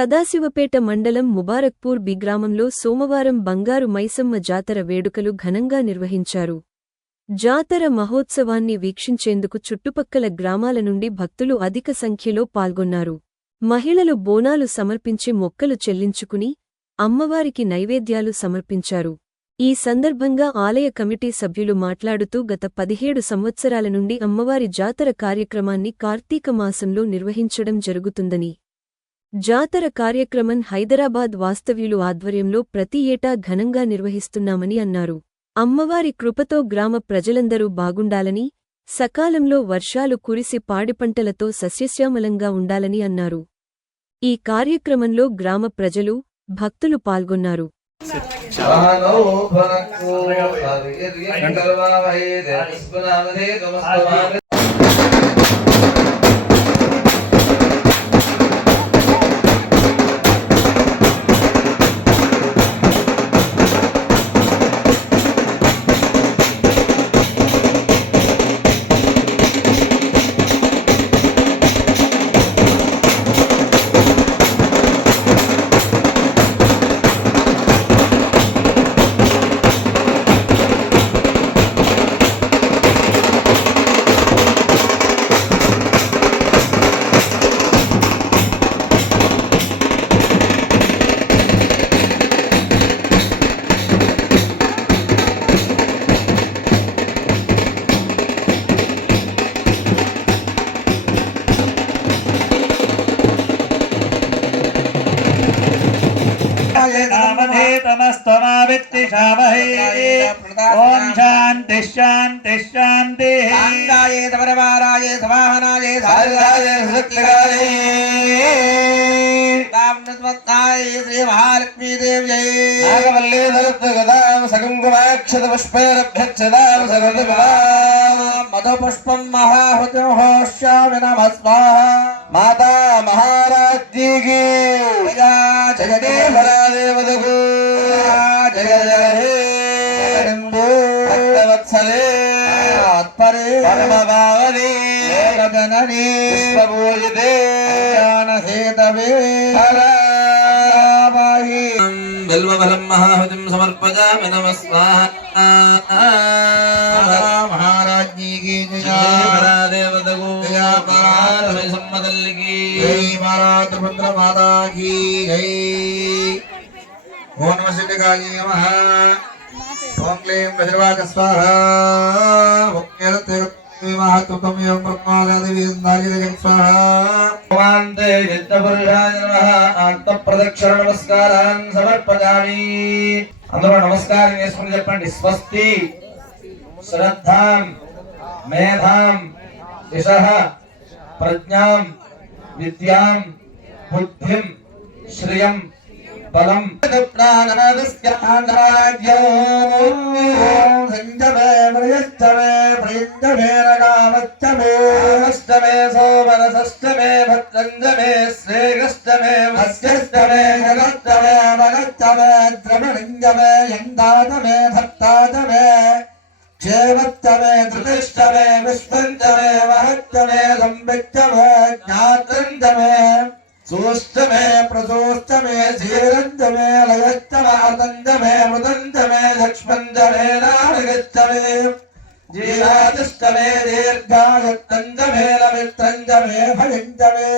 సదాశివపేట మండలం ముబారక్పూర్ బిగ్రామంలో సోమవారం బంగారు మైసమ్మ జాతర వేడుకలు ఘనంగా నిర్వహించారు. జాతర మహోత్సవాన్ని వీక్షించేందుకు చుట్టుపక్కల గ్రామాల నుండి భక్తులు అధిక సంఖ్యలో పాల్గొన్నారు. మహిళలు బోనాలు సమర్పించి మొక్కలు చెల్లించుకుని అమ్మవారికి నైవేద్యాలు సమర్పించారు. ఈ సందర్భంగా ఆలయ కమిటీ సభ్యులు మాట్లాడుతూ గత పదిహేడు సంవత్సరాల నుండి అమ్మవారి జాతర కార్యక్రమాన్ని కార్తీక మాసంలో నిర్వహించడం జరుగుతుందని జాతర కార్యక్రమం హైదరాబాద్ వాస్తవ్యులు ఆధ్వర్యంలో ప్రతి ఏటా ఘనంగా నిర్వహిస్తున్నామని అన్నారు. అమ్మవారి కృపతో గ్రామ ప్రజలందరూ బాగుండాలని సకాలంలో వర్షాలు కురిసి పాడిపంటలతో సస్యశ్యామలంగా ఉండాలని అన్నారు. ఈ కార్యక్రమంలో గ్రామ ప్రజలు భక్తులు పాల్గొన్నారు. तमस्तमावित्तिषामहे ॐ शान्तिः शान्तिः शान्तिः आङ्गाये तपरवाराय समाहनाय धारणाय हृत्तिकाय रामनस्मत्ताय श्री महालक्ष्मी देव्यै नागवल्ले धरत्गदां सकुङ्कुमाक्षत पुष्पैरभ्यक्षदां सगतगदां मधुपुष्पं महाहुतिः श्यामि नमः स्वाहा माता महाराज जी की తత్పరే పరమభావనే జననే విశ్వభూజితే జ్ఞానహేతవే హరామహి బిల్వబలం మహాహుతిం సమర్పజామి నమస్వాహ మహారాజ్ఞీకి పరాదేవతకు పరాధి సమ్మతల్లికి జై మహారాజ పుత్ర మాతాకి జై ఓ నమ శివకాయ నమ ఓం క్లీం గజర్వాక స్వాహ ప్రదక్షిణ నమస్కారాన్ని సమర్పయామి అందరూ నమస్కారం చేసుకుని చెప్పండి స్వస్తి శ్రద్ధాం మేధాం దిశ ప్రజ్ఞాం విద్యాం బుద్ధిం శ్రియం బలం సంజమే ప్రియష్టమే ప్రియంజమే రగామచ్చమే అష్టమే సోమరసష్టమే భద్రంజమే శ్రేగష్టమే అస్యష్టమే జగత్తమే మగత్తమే ద్రవణింజమే ఎందాతమే భక్తాతమే క్షేమత్తమే ధృతిష్టమే విశ్వంజమే మహత్తమే సంవిత్తమే జ్ఞాతంతమే సూష్టమే ప్రసూష్టమే ధీరంతమే లయస్తమే అతంతమే మృదంతమే లక్ష్మంతమే నామగచ్చమే జీవాదిష్టమే దీర్ఘాయత్తంతమే లమిత్తంతమే భయంతమే